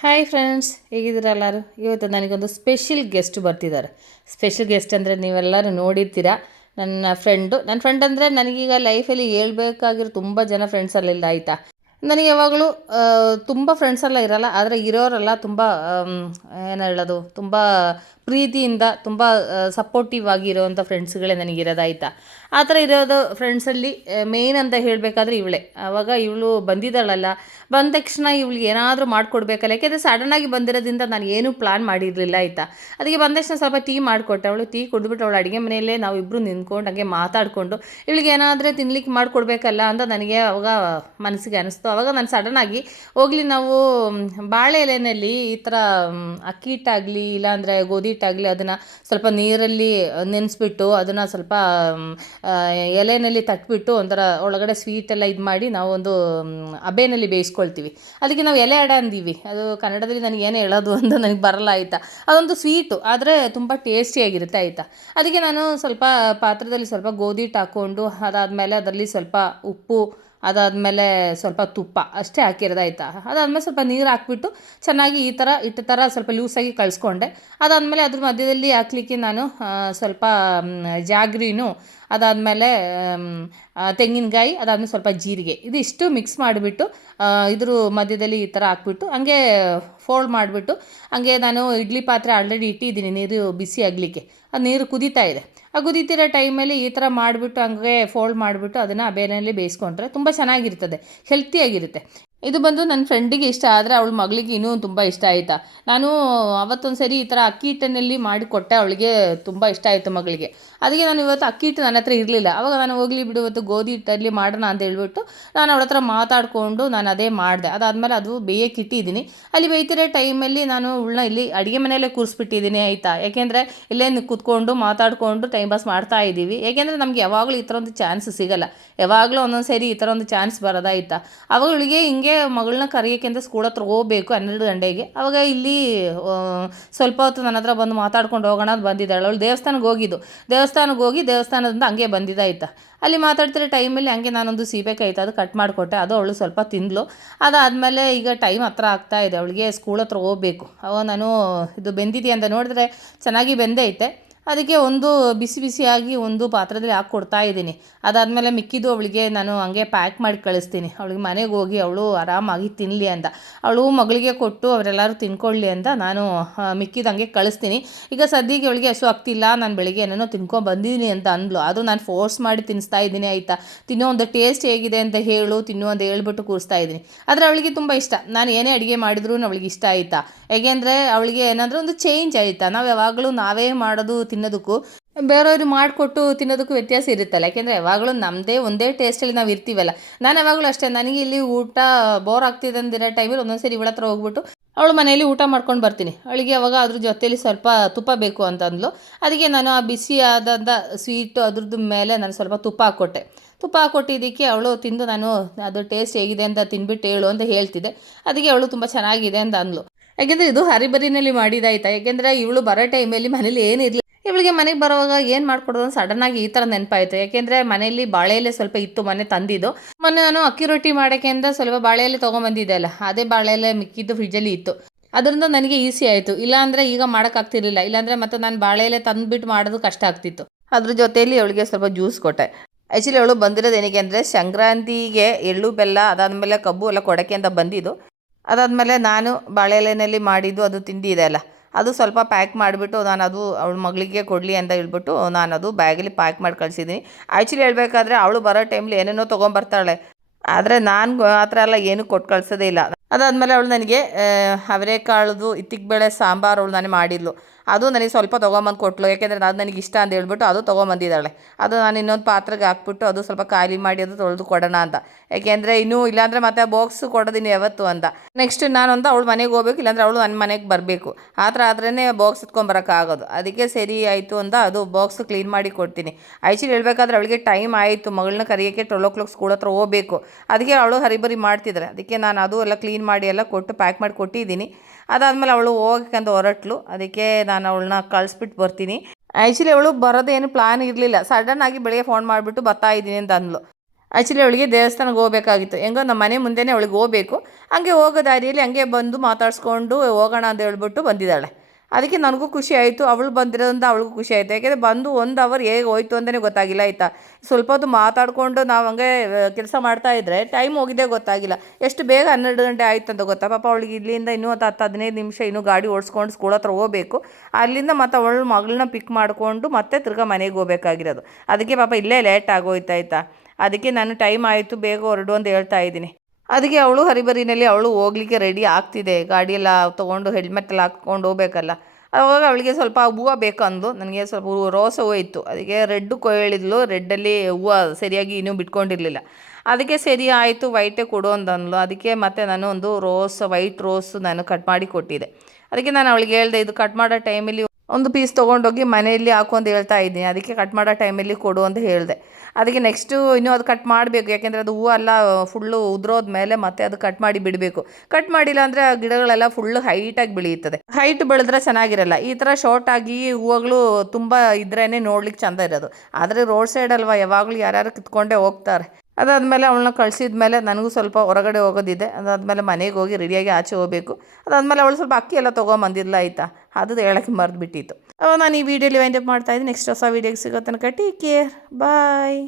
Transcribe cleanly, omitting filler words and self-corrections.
Hi friends, ಹೇಗಿದ್ದೀರಾ ಎಲ್ಲರೂ? ಇವತ್ತು ನನಗೊಂದು ಸ್ಪೆಷಲ್ ಗೆಸ್ಟ್ ಬರ್ತಿದ್ದಾರೆ. ಸ್ಪೆಷಲ್ ಗೆಸ್ಟ್ ಅಂದರೆ ನೀವೆಲ್ಲರೂ ನೋಡಿರ್ತೀರ. ನನ್ನ ಫ್ರೆಂಡ್ ಅಂದರೆ ನನಗೀಗ ಲೈಫಲ್ಲಿ ಹೇಳ್ಬೇಕಾಗಿರೋ ತುಂಬ ಜನ ಫ್ರೆಂಡ್ಸಲ್ಲಿಲ್ಲ, ಆಯಿತಾ. ನನಗೆ ಯಾವಾಗಲೂ ತುಂಬ ಫ್ರೆಂಡ್ಸೆಲ್ಲ ಇರೋಲ್ಲ, ಆದರೆ ಇರೋರೆಲ್ಲ ತುಂಬ ಏನು ಹೇಳೋದು, ತುಂಬ ಪ್ರೀತಿಯಿಂದ ತುಂಬ ಸಪೋರ್ಟಿವ್ ಆಗಿರೋವಂಥ ಫ್ರೆಂಡ್ಸ್ಗಳೇ ನನಗಿರೋದಾಯ್ತಾ. ಆ ಥರ ಇರೋದು ಫ್ರೆಂಡ್ಸಲ್ಲಿ ಮೇಯ್ನ್ ಅಂತ ಹೇಳಬೇಕಾದ್ರೆ ಇವಳೇ. ಆವಾಗ ಇವಳು ಬಂದಿದ್ದಾಳಲ್ಲ, ಬಂದ ತಕ್ಷಣ ಇವಳಿಗೆ ಏನಾದರೂ ಮಾಡಿಕೊಡ್ಬೇಕಲ್ಲ, ಯಾಕೆಂದರೆ ಸಡನ್ನಾಗಿ ಬಂದಿರೋದ್ರಿಂದ ನಾನು ಏನೂ ಪ್ಲ್ಯಾನ್ ಮಾಡಿರಲಿಲ್ಲ, ಆಯಿತಾ. ಅದಕ್ಕೆ ಬಂದ ತಕ್ಷಣ ಸ್ವಲ್ಪ ಟೀ ಮಾಡಿಕೊಟ್ಟೆ. ಅವಳು ಟೀ ಕುಡಿದ್ಬಿಟ್ಟು ಅವಳು ಅಡುಗೆ ಮನೆಯಲ್ಲೇ ನಾವಿಬ್ಬರು ನಿಂತ್ಕೊಂಡು ಹಾಗೆ ಮಾತಾಡಿಕೊಂಡು ಇವಳಿಗೆ ಏನಾದರೂ ತಿನ್ಲಿಕ್ಕೆ ಮಾಡಿಕೊಡ್ಬೇಕಲ್ಲ ಅಂತ ನನಗೆ ಅವಾಗ ಮನಸ್ಸಿಗೆ ಅನಿಸ್ತು. ಆವಾಗ ನಾನು ಸಡನ್ನಾಗಿ ಹೋಗಲಿ ನಾವು ಬಾಳೆ ಎಲೆಯಲ್ಲಿ ಈ ಥರ ಅಕ್ಕಿ ಹಿಟ್ಟಾಗಲಿ ಇಲ್ಲಾಂದರೆ ಗೋಧಿ ಹಿಟ್ಟಾಗಲಿ ಅದನ್ನು ಸ್ವಲ್ಪ ನೀರಲ್ಲಿ ನೆನೆಸ್ಬಿಟ್ಟು ಅದನ್ನು ಸ್ವಲ್ಪ ಎಲೆಯಲ್ಲಿ ತಟ್ಬಿಟ್ಟು ಒಂಥರ ಒಳಗಡೆ ಸ್ವೀಟೆಲ್ಲ ಇದು ಮಾಡಿ ನಾವು ಒಂದು ಹಬೆಯಲ್ಲಿ ಬೇಯಿಸ್ಕೊಳ್ತೀವಿ. ಅದಕ್ಕೆ ನಾವು ಎಲೆ ಅಡೆ ಅಂದೀವಿ. ಅದು ಕನ್ನಡದಲ್ಲಿ ನನಗೆ ಏನು ಹೇಳೋದು ಅಂತ ನನಗೆ ಬರಲ್ಲ, ಆಯಿತಾ. ಅದೊಂದು ಸ್ವೀಟು, ಆದರೆ ತುಂಬ ಟೇಸ್ಟಿಯಾಗಿರುತ್ತೆ, ಆಯಿತಾ. ಅದಕ್ಕೆ ನಾನು ಸ್ವಲ್ಪ ಪಾತ್ರದಲ್ಲಿ ಸ್ವಲ್ಪ ಗೋಧಿ ಹಿಟ್ಟು ಹಾಕ್ಕೊಂಡು ಅದಾದಮೇಲೆ ಅದರಲ್ಲಿ ಸ್ವಲ್ಪ ಉಪ್ಪು, ಅದಾದಮೇಲೆ ಸ್ವಲ್ಪ ತುಪ್ಪ ಅಷ್ಟೇ ಹಾಕಿರೋದು, ಆಯಿತಾ. ಅದಾದಮೇಲೆ ಸ್ವಲ್ಪ ನೀರು ಹಾಕ್ಬಿಟ್ಟು ಚೆನ್ನಾಗಿ ಈ ಥರ ಹಿಟ್ಟು ಥರ ಸ್ವಲ್ಪ ಲೂಸಾಗಿ ಕಳಿಸ್ಕೊಂಡೆ. ಅದಾದಮೇಲೆ ಅದ್ರ ಮಧ್ಯದಲ್ಲಿ ಹಾಕ್ಲಿಕ್ಕೆ ನಾನು ಸ್ವಲ್ಪ ಜಾಗ್ರಿನೂ, ಅದಾದಮೇಲೆ ತೆಂಗಿನಕಾಯಿ, ಅದಾದಮೇಲೆ ಸ್ವಲ್ಪ ಜೀರಿಗೆ, ಇದಿಷ್ಟು ಮಿಕ್ಸ್ ಮಾಡಿಬಿಟ್ಟು ಇದ್ರ ಮಧ್ಯದಲ್ಲಿ ಈ ಥರ ಹಾಕ್ಬಿಟ್ಟು ಹಂಗೆ ಫೋಲ್ಡ್ ಮಾಡಿಬಿಟ್ಟು ಹಂಗೆ ನಾನು ಇಡ್ಲಿ ಪಾತ್ರೆ ಆಲ್ರೆಡಿ ಇಟ್ಟಿದ್ದೀನಿ ನೀರು ಬಿಸಿ ಆಗಲಿಕ್ಕೆ. ಅದು ನೀರು ಕುದೀತಾ ಇದೆ. ಆ ಕುದೀತಿರೋ ಟೈಮಲ್ಲಿ ಈ ಥರ ಮಾಡಿಬಿಟ್ಟು ಹಂಗೆ ಫೋಲ್ಡ್ ಮಾಡಿಬಿಟ್ಟು ಅದನ್ನು ಬೇರೆಯಲ್ಲಿ ಬೇಯಿಸ್ಕೊಂಡ್ರೆ ತುಂಬ ಚೆನ್ನಾಗಿರ್ತದೆ, ಹೆಲ್ತಿಯಾಗಿರುತ್ತೆ. ಇದು ಬಂದು ನನ್ನ ಫ್ರೆಂಡಿಗೆ ಇಷ್ಟ, ಆದರೆ ಅವಳ ಮಗಳಿಗೆ ಇನ್ನೂ ತುಂಬ ಇಷ್ಟ, ಆಯಿತಾ. ನಾನು ಅವತ್ತೊಂದು ಸರಿ ಈ ಥರ ಅಕ್ಕಿ ಹಿಟ್ಟಿನಲ್ಲಿ ಮಾಡಿ ಕೊಟ್ಟೆ, ಅವಳಿಗೆ ತುಂಬ ಇಷ್ಟ ಆಯಿತು ಮಗಳಿಗೆ. ಅದಕ್ಕೆ ನಾನು ಇವತ್ತು ಅಕ್ಕಿ ಹಿಟ್ಟು ನನ್ನ ಹತ್ರ ಇರಲಿಲ್ಲ. ಆವಾಗ ನಾನು ಹೋಗಲಿ ಬಿಡು ಇವತ್ತು ಗೋಧಿ ಹಿಟ್ಟಲ್ಲಿ ಮಾಡೋಣ ಅಂತ ಹೇಳ್ಬಿಟ್ಟು ನಾನು ಅವಳ ಹತ್ರ ಮಾತಾಡಿಕೊಂಡು ನಾನು ಅದೇ ಮಾಡಿದೆ. ಅದಾದಮೇಲೆ ಅದು ಬೇಯಕ್ಕೆ ಇಟ್ಟಿದ್ದೀನಿ. ಅಲ್ಲಿ ಬೇಯ್ತಿರೋ ಟೈಮಲ್ಲಿ ನಾನು ಅವಳನ್ನ ಇಲ್ಲಿ ಅಡುಗೆ ಮನೆಯಲ್ಲೇ ಕೂರಿಸ್ಬಿಟ್ಟಿದ್ದೀನಿ, ಆಯಿತಾ. ಯಾಕೆಂದರೆ ಇಲ್ಲೇ ಕೂತ್ಕೊಂಡು ಮಾತಾಡಿಕೊಂಡು ಟೈಮ್ ಪಾಸ್ ಮಾಡ್ತಾ ಇದ್ದೀವಿ. ಏಕೆಂದರೆ ನಮಗೆ ಯಾವಾಗಲೂ ಈ ಥರ ಒಂದು ಚಾನ್ಸ್ ಸಿಗೋಲ್ಲ, ಯಾವಾಗಲೂ ಒಂದೊಂದು ಸರಿ ಈ ಥರ ಒಂದು ಚಾನ್ಸ್ ಬರೋದಾಯ್ತಾ. ಆವಾಗ ಅವಳಿಗೆ ಹಿಂಗೆ ಮಗಳನ್ನ ಕರೆಯೋಕ್ಕೆ ಅಂತ ಸ್ಕೂಲ್ ಹತ್ರ ಹೋಗಬೇಕು 12 ಗಂಟೆಗೆ. ಆವಾಗ ಇಲ್ಲಿ ಸ್ವಲ್ಪ ಹೊತ್ತು ನನ್ನ ಹತ್ರ ಬಂದು ಮಾತಾಡ್ಕೊಂಡು ಹೋಗೋಣ ಅಂತ ಬಂದಿದ್ದಾಳೆ. ಅವಳು ದೇವಸ್ಥಾನಕ್ಕೆ ಹೋಗಿ ದೇವಸ್ಥಾನದಿಂದ ಹಂಗೆ ಬಂದಿದ್ದಾಯ್ತಾ. ಅಲ್ಲಿ ಮಾತಾಡ್ತಿರೋ ಟೈಮಲ್ಲಿ ಹಂಗೆ ನಾನೊಂದು ಸೀಬೆಕಾಯಿ ಅದು ಕಟ್ ಮಾಡಿಕೊಟ್ಟೆ. ಅದು ಅವಳು ಸ್ವಲ್ಪ ತಿಂದಳು. ಅದಾದಮೇಲೆ ಈಗ ಟೈಮ್ ಹತ್ರ ಆಗ್ತಾ ಇದೆ, ಅವಳಿಗೆ ಸ್ಕೂಲ್ ಹತ್ರ ಹೋಗಬೇಕು. ಅವಾಗ ನಾನು ಇದು ಬೆಂದಿದೆಯಾ ಅಂತ ನೋಡಿದ್ರೆ ಚೆನ್ನಾಗಿ ಬೆಂದೈತೆ. ಅದಕ್ಕೆ ಒಂದು ಬಿಸಿ ಬಿಸಿಯಾಗಿ ಒಂದು ಪಾತ್ರದಲ್ಲಿ ಹಾಕಿ ಕೊಡ್ತಾ ಇದ್ದೀನಿ. ಅದಾದಮೇಲೆ ಮಿಕ್ಕಿದ್ದು ಅವಳಿಗೆ ನಾನು ಹಂಗೆ ಪ್ಯಾಕ್ ಮಾಡಿ ಕಳಿಸ್ತೀನಿ. ಅವಳಿಗೆ ಮನೆಗೆ ಹೋಗಿ ಅವಳು ಆರಾಮಾಗಿ ತಿನ್ನಲಿ ಅಂತ, ಅವಳು ಮಗಳಿಗೆ ಕೊಟ್ಟು ಅವರೆಲ್ಲರೂ ತಿನ್ಕೊಳ್ಳಿ ಅಂತ ನಾನು ಮಿಕ್ಕಿದ್ದು ಹಂಗೆ ಕಳಿಸ್ತೀನಿ. ಈಗ ಸದ್ಯಕ್ಕೆ ಅವಳಿಗೆ ಹಸು ಆಗ್ತಿಲ್ಲ, ನಾನು ಬೆಳಿಗ್ಗೆ ಏನೇನೋ ತಿನ್ಕೊಂಡ್ಬಂದಿದ್ದೀನಿ ಅಂತ ಅಂದ್ಲು. ಅದು ನಾನು ಫೋರ್ಸ್ ಮಾಡಿ ತಿನ್ನಿಸ್ತಾ ಇದ್ದೀನಿ, ಆಯಿತಾ. ತಿನ್ನೋ ಒಂದು ಟೇಸ್ಟ್ ಹೇಗಿದೆ ಅಂತ ತಿನ್ನು ಅಂತ ಹೇಳ್ಬಿಟ್ಟು ಕೂರಿಸ್ತಾ ಇದ್ದೀನಿ. ಆದರೆ ಅವಳಿಗೆ ತುಂಬ ಇಷ್ಟ, ನಾನು ಏನೇ ಅಡುಗೆ ಮಾಡಿದ್ರೂ ಅವಳಿಗೆ ಇಷ್ಟ, ಆಯಿತಾ. ಹೇಗೆಂದರೆ ಅವಳಿಗೆ ಏನಾದರೂ ಒಂದು ಚೇಂಜ್, ಆಯಿತಾ. ನಾವು ಯಾವಾಗಲೂ ನಾವೇ ಮಾಡೋದು ತಿನ್ನೋದಕ್ಕೂ ಬೇರೆಯವ್ರಿಗೆ ಮಾಡಿಕೊಟ್ಟು ತಿನ್ನೋದಕ್ಕೂ ವ್ಯತ್ಯಾಸ ಇರುತ್ತಲ್ಲ. ಯಾಕೆಂದರೆ ಯಾವಾಗಲೂ ನಮ್ಮದೇ ಒಂದೇ ಟೇಸ್ಟಲ್ಲಿ ನಾವು ಇರ್ತೀವಲ್ಲ. ನಾನು ಯಾವಾಗಲೂ ಅಷ್ಟೇ, ನನಗೆ ಇಲ್ಲಿ ಊಟ ಬೋರ್ ಆಗ್ತಿದೆ ಅಂದಿರೋ ಟೈಮಲ್ಲಿ ಒಂದೊಂದು ಸರಿ ಇವಳ ಹತ್ರ ಹೋಗ್ಬಿಟ್ಟು ಅವಳು ಮನೆಯಲ್ಲಿ ಊಟ ಮಾಡ್ಕೊಂಡು ಬರ್ತೀನಿ. ಅವಳಿಗೆ ಅವಾಗ ಅದ್ರ ಜೊತೆಯಲ್ಲಿ ಸ್ವಲ್ಪ ತುಪ್ಪ ಬೇಕು ಅಂತ ಅಂದ್ಲು. ಅದಕ್ಕೆ ನಾನು ಆ ಬಿಸಿ ಆದಂಥ ಸ್ವೀಟು ಅದ್ರದ್ದು ಮೇಲೆ ನಾನು ಸ್ವಲ್ಪ ತುಪ್ಪ ಹಾಕ್ಕೊಟ್ಟೆ. ತುಪ್ಪ ಹಾಕ್ಕೊಟ್ಟಿದ್ದಕ್ಕೆ ಅವಳು ತಿಂದು ನಾನು ಅದು ಟೇಸ್ಟ್ ಹೇಗಿದೆ ಅಂತ ತಿಂದ್ಬಿಟ್ಟು ಹೇಳು ಅಂತ ಹೇಳ್ತಿದ್ದೆ. ಅದಕ್ಕೆ ಅವಳು ತುಂಬ ಚೆನ್ನಾಗಿದೆ ಅಂತ ಅಂದ್ಲು. ಯಾಕೆಂದರೆ ಇದು ಹರಿಬರಿನಲ್ಲಿ ಮಾಡಿದಾಯ್ತಾ. ಯಾಕೆಂದರೆ ಇವಳು ಬರೋ ಟೈಮಲ್ಲಿ ಮನೇಲಿ ಏನಿರಲಿ, ಇವಳಿಗೆ ಮನೆಗೆ ಬರೋವಾಗ ಏನು ಮಾಡಿಕೊಡೋದು ಅಂತ ಸಡನ್ನಾಗಿ ಈ ಥರ ನೆನಪಾಯಿತು. ಯಾಕೆಂದರೆ ಮನೆಯಲ್ಲಿ ಬಾಳೆಲೆ ಸ್ವಲ್ಪ ಇತ್ತು, ಮೊನ್ನೆ ತಂದಿದ್ದು. ಮೊನ್ನೆ ನಾನು ಅಕ್ಕಿ ರೊಟ್ಟಿ ಮಾಡೋಕ್ಕೆ ಅಂತ ಸ್ವಲ್ಪ ಬಾಳೆಲೆ ತೊಗೊಂಬಂದಿದ್ದೆ ಅಲ್ಲ, ಅದೇ ಬಾಳೆಲೆ ಮಿಕ್ಕಿದ್ದು ಫ್ರಿಜ್ಜಲ್ಲಿ ಇತ್ತು. ಅದರಿಂದ ನನಗೆ ಈಸಿ ಆಯಿತು. ಇಲ್ಲಾಂದರೆ ಈಗ ಮಾಡೋಕ್ಕಾಗ್ತಿರ್ಲಿಲ್ಲ. ಇಲ್ಲಾಂದರೆ ಮತ್ತೆ ನಾನು ಬಾಳೆಲೆ ತಂದುಬಿಟ್ಟು ಮಾಡೋದು ಕಷ್ಟ ಆಗ್ತಿತ್ತು. ಅದ್ರ ಜೊತೆಯಲ್ಲಿ ಅವಳಿಗೆ ಸ್ವಲ್ಪ ಜ್ಯೂಸ್ ಕೊಟ್ಟೆ. ಆ್ಯಕ್ಚುಲಿ ಅವಳು ಬಂದಿರೋದು ಏನಕ್ಕೆ ಅಂದರೆ ಸಂಕ್ರಾಂತಿಗೆ ಎಳ್ಳು ಬೆಲ್ಲ ಅದಾದಮೇಲೆ ಕಬ್ಬು ಎಲ್ಲ ಕೊಡೋಕ್ಕೆ ಅಂತ ಬಂದಿದ್ದು. ಅದಾದಮೇಲೆ ನಾನು ಬಾಳೆಲೆಯಲ್ಲಿ ಮಾಡಿದ್ದು ಅದು ತಿಂಡಿ ಇದೆ ಅಲ್ಲ, ಅದು ಸ್ವಲ್ಪ ಪ್ಯಾಕ್ ಮಾಡಿಬಿಟ್ಟು ನಾನು ಅದು ಅವಳ ಮಗಳಿಗೆ ಕೊಡಲಿ ಅಂತ ಹೇಳ್ಬಿಟ್ಟು ನಾನು ಅದು ಬ್ಯಾಗಲ್ಲಿ ಪ್ಯಾಕ್ ಮಾಡಿ ಕಳಿಸಿದ್ದೀನಿ. ಆ್ಯಕ್ಚುಲಿ ಹೇಳಬೇಕಾದ್ರೆ ಅವಳು ಬರೋ ಟೈಮ್ಲಿ ಏನೇನೋ ತೊಗೊಂಬರ್ತಾಳೆ, ಆದರೆ ನಾನು ಆ ಥರ ಎಲ್ಲ ಏನೂ ಕೊಟ್ಟು ಕಳಿಸೋದೇ ಇಲ್ಲ. ಅದಾದಮೇಲೆ ಅವಳು ನನಗೆ ಅವರೆಕಾಳದು ಇತ್ತಿಗೆ ಸಾಂಬಾರು ಅವಳು ನನಗೆ ಮಾಡಿದ್ಲು. ಅದು ನನಗೆ ಸ್ವಲ್ಪ ತೊಗೊಂಬಂದು ಕೊಟ್ಟಳು. ಯಾಕೆಂದರೆ ಅದು ನನಗೆ ಇಷ್ಟ ಅಂತ ಹೇಳ್ಬಿಟ್ಟು ಅದು ತೊಗೊಂಬಂದಿದ್ದಾಳೆ. ಅದು ನಾನು ಇನ್ನೊಂದು ಪಾತ್ರೆಗೆ ಹಾಕ್ಬಿಟ್ಟು ಅದು ಸ್ವಲ್ಪ ಖಾಲಿ ಮಾಡಿ ಅದು ತೊಳೆದು ಕೊಡೋಣ ಅಂತ. ಯಾಕೆಂದರೆ ಇನ್ನೂ ಇಲ್ಲಾಂದರೆ ಮತ್ತೆ ಬಾಕ್ಸ್ ಕೊಡೋದಿನ್ನು ಯಾವತ್ತು ಅಂತ. ನೆಕ್ಸ್ಟ್ ನಾನು ಅಂತ ಅವಳು ಮನೆಗೆ ಹೋಗ್ಬೇಕು, ಇಲ್ಲಾಂದರೆ ಅವಳು ನನ್ನ ಮನೆಗೆ ಬರಬೇಕು. ಆ ಥರ ಆದ್ರೇ ಬಾಕ್ಸ್ ಎತ್ಕೊಂಬರೋಕ್ಕಾಗೋದು. ಅದಕ್ಕೆ ಸರಿ ಆಯಿತು ಅಂತ ಅದು ಬಾಕ್ಸ್ ಕ್ಲೀನ್ ಮಾಡಿ ಕೊಡ್ತೀನಿ. ಆ್ಯಕ್ಚುಲಿ ಹೇಳಬೇಕಾದ್ರೆ ಅವಳಿಗೆ ಟೈಮ್ ಆಯಿತು, ಮಗಳನ್ನ ಕರೆಯೋಕ್ಕೆ 12 o'clock ಸ್ಕೂಲ್ ಹತ್ರ ಹೋಗಬೇಕು. ಅದಕ್ಕೆ ಅವಳು ಹರಿಬರಿ ಮಾಡ್ತಿದ್ದಾರೆ. ಅದಕ್ಕೆ ನಾನು ಅದು ಎಲ್ಲ ಕ್ಲೀನ್ ಮಾಡಿ ಎಲ್ಲ ಕೊಟ್ಟು ಪ್ಯಾಕ್ ಮಾಡಿ ಕೊಟ್ಟಿದ್ದೀನಿ. ಅದಾದಮೇಲೆ ಅವಳು ಹೋಗೋಕ್ಕಂತ ಹೊರಟ್ಲು. ಅದಕ್ಕೆ ನಾನು ಅವಳನ್ನ ಕಳಿಸ್ಬಿಟ್ಟು ಬರ್ತೀನಿ. ಆ್ಯಕ್ಚುಲಿ ಅವಳು ಬರೋದೇನು ಪ್ಲಾನ್ ಇರಲಿಲ್ಲ, ಸಡನ್ನಾಗಿ ಬೆಳಿಗ್ಗೆ ಫೋನ್ ಮಾಡಿಬಿಟ್ಟು ಬರ್ತಾ ಇದ್ದೀನಿ ಅಂತ ಅಂದ್ಲು. ಆ್ಯಕ್ಚುಲಿ ಅವಳಿಗೆ ದೇವಸ್ಥಾನಕ್ಕೆ ಹೋಗ್ಬೇಕಾಗಿತ್ತು. ಹೆಂಗೋ ನಮ್ಮ ಮನೆ ಮುಂದೆನೇ ಅವಳಿಗೆ ಹೋಗಬೇಕು. ಹಂಗೆ ಹೋಗೋ ದಾರಿಯಲ್ಲಿ ಹಂಗೆ ಬಂದು ಮಾತಾಡಿಸ್ಕೊಂಡು ಹೋಗೋಣ ಅಂತ ಹೇಳ್ಬಿಟ್ಟು ಬಂದಿದ್ದಾಳೆ. ಅದಕ್ಕೆ ನನಗೂ ಖುಷಿ ಆಯಿತು, ಅವಳು ಬಂದಿರೋದ್ರಿಂದ ಅವಳಿಗೂ ಖುಷಿ ಆಯಿತು. ಯಾಕೆಂದರೆ ಬಂದು 1 ಅವರ್ ಹೇಗೆ ಹೋಯ್ತು ಅಂತಲೇ ಗೊತ್ತಾಗಿಲ್ಲ ಆಯಿತಾ. ಸ್ವಲ್ಪ ಹೊತ್ತು ಮಾತಾಡಿಕೊಂಡು ನಾವು ಹಂಗೆ ಕೆಲಸ ಮಾಡ್ತಾಯಿದ್ರೆ ಟೈಮ್ ಹೋಗಿದ್ದೇ ಗೊತ್ತಾಗಿಲ್ಲ. ಎಷ್ಟು ಬೇಗ 12 ಗಂಟೆ ಆಯಿತು ಅಂತ ಗೊತ್ತಾ. ಪಾಪ ಅವಳಿಗೆ ಇಲ್ಲಿಂದ ಇನ್ನೂ 10-15 ನಿಮಿಷ ಇನ್ನೂ ಗಾಡಿ ಓಡಿಸ್ಕೊಂಡು ಸ್ಕೂಲ್ ಹತ್ರ ಹೋಗಬೇಕು. ಅಲ್ಲಿಂದ ಮತ್ತು ಅವಳು ಮಗಳನ್ನ ಪಿಕ್ ಮಾಡಿಕೊಂಡು ಮತ್ತೆ ತಿರ್ಗಾ ಮನೆಗೆ ಹೋಗ್ಬೇಕಾಗಿರೋದು. ಅದಕ್ಕೆ ಪಾಪ ಇಲ್ಲೇ ಲೇಟ್ ಆಗೋಯ್ತಾಯ್ತಾ. ಅದಕ್ಕೆ ನಾನು ಟೈಮ್ ಆಯಿತು ಬೇಗ ಹೊರಡು ಅಂತ ಹೇಳ್ತಾ ಇದ್ದೀನಿ. ಅದಕ್ಕೆ ಅವಳು ಹರಿಬರಿನಲ್ಲಿ ಅವಳು ಹೋಗ್ಲಿಕ್ಕೆ ರೆಡಿ ಆಗ್ತಿದೆ. ಗಾಡಿಯೆಲ್ಲ ತೊಗೊಂಡು ಹೆಲ್ಮೆಟ್ಟೆಲ್ಲ ಹಾಕ್ಕೊಂಡು ಹೋಗ್ಬೇಕಲ್ಲ. ಅವಾಗ ಅವಳಿಗೆ ಸ್ವಲ್ಪ ಹೂವು ಬೇಕಂದು. ನನಗೆ ಸ್ವಲ್ಪ ರೋಸ್ ಹೂವು ಇತ್ತು, ಅದಕ್ಕೆ ರೆಡ್ಡು ಹೇಳಿದ್ಲು. ರೆಡ್ಡಲ್ಲಿ ಹೂವು ಸರಿಯಾಗಿ ಇನ್ನೂ ಬಿಟ್ಕೊಂಡಿರಲಿಲ್ಲ. ಅದಕ್ಕೆ ಸರಿ ಆಯಿತು ವೈಟೇ ಕೊಡು ಅಂತಂದ್ಲು. ಅದಕ್ಕೆ ಮತ್ತೆ ನಾನು ಒಂದು ವೈಟ್ ರೋಸ್ ನಾನು ಕಟ್ ಮಾಡಿ ಕೊಟ್ಟಿದ್ದೆ. ಅದಕ್ಕೆ ನಾನು ಅವಳಿಗೆ ಹೇಳಿದೆ, ಇದು ಕಟ್ ಮಾಡೋ ಟೈಮಲ್ಲಿ ಒಂದು ಪೀಸ್ ತೊಗೊಂಡೋಗಿ ಮನೆಯಲ್ಲಿ ಹಾಕು ಅಂತ ಹೇಳ್ತಾ ಇದ್ದೀನಿ. ಅದಕ್ಕೆ ಕಟ್ ಮಾಡೋ ಟೈಮಲ್ಲಿ ಕೊಡು ಅಂತ ಹೇಳಿದೆ. ಅದಕ್ಕೆ ನೆಕ್ಸ್ಟು ಇನ್ನೂ ಅದು ಕಟ್ ಮಾಡಬೇಕು. ಯಾಕೆಂದರೆ ಅದು ಹೂವು ಎಲ್ಲ ಫುಲ್ಲು ಉದುರೋದ ಮೇಲೆ ಮತ್ತೆ ಅದು ಕಟ್ ಮಾಡಿ ಬಿಡಬೇಕು. ಕಟ್ ಮಾಡಿಲ್ಲ ಅಂದರೆ ಆ ಗಿಡಗಳೆಲ್ಲ ಫುಲ್ಲು ಹೈಟಾಗಿ ಬೆಳೆಯುತ್ತದೆ. ಹೈಟ್ ಬೆಳೆದ್ರೆ ಚೆನ್ನಾಗಿರಲ್ಲ. ಈ ಥರ ಶಾರ್ಟಾಗಿ ಹೂವುಗಳು ತುಂಬ ಇದ್ರೇ ನೋಡ್ಲಿಕ್ಕೆ ಚೆಂದ ಇರೋದು. ಆದರೆ ರೋಡ್ ಸೈಡ್ ಅಲ್ವಾ, ಯಾವಾಗಲೂ ಯಾರ್ಯಾರು ಕಿತ್ಕೊಂಡೇ ಹೋಗ್ತಾರೆ. ಅದಾದಮೇಲೆ ಅವಳನ್ನ ಕಳಿಸಿದ ಮೇಲೆ ನನಗೂ ಸ್ವಲ್ಪ ಹೊರಗಡೆ ಹೋಗೋದಿದೆ. ಅದಾದಮೇಲೆ ಮನೆಗೆ ಹೋಗಿ ರೆಡಿಯಾಗಿ ಆಚೆ ಹೋಗಬೇಕು. ಅದಾದಮೇಲೆ ಅವಳು ಸ್ವಲ್ಪ ಅಕ್ಕಿ ಎಲ್ಲ ತೊಗೊಂಬಂದಿಲ್ಲ ಆಯಿತಾ. ಅದು ಹೇಳೋಕ್ಕೆ ಮರೆತು ಬಿಟ್ಟಿತ್ತು. ನಾನು ಈ ವಿಡಿಯೋಲಿ ವೈಂಡ್ ಅಪ್ ಮಾಡ್ತಾಯಿದ್ದೀನಿ. ನೆಕ್ಸ್ಟ್ ಹೊಸ ವೀಡಿಯೋಗೆ ಸಿಗೋ ತನಕ ಟೇಕ್ ಕೇರ್, ಬಾಯ್.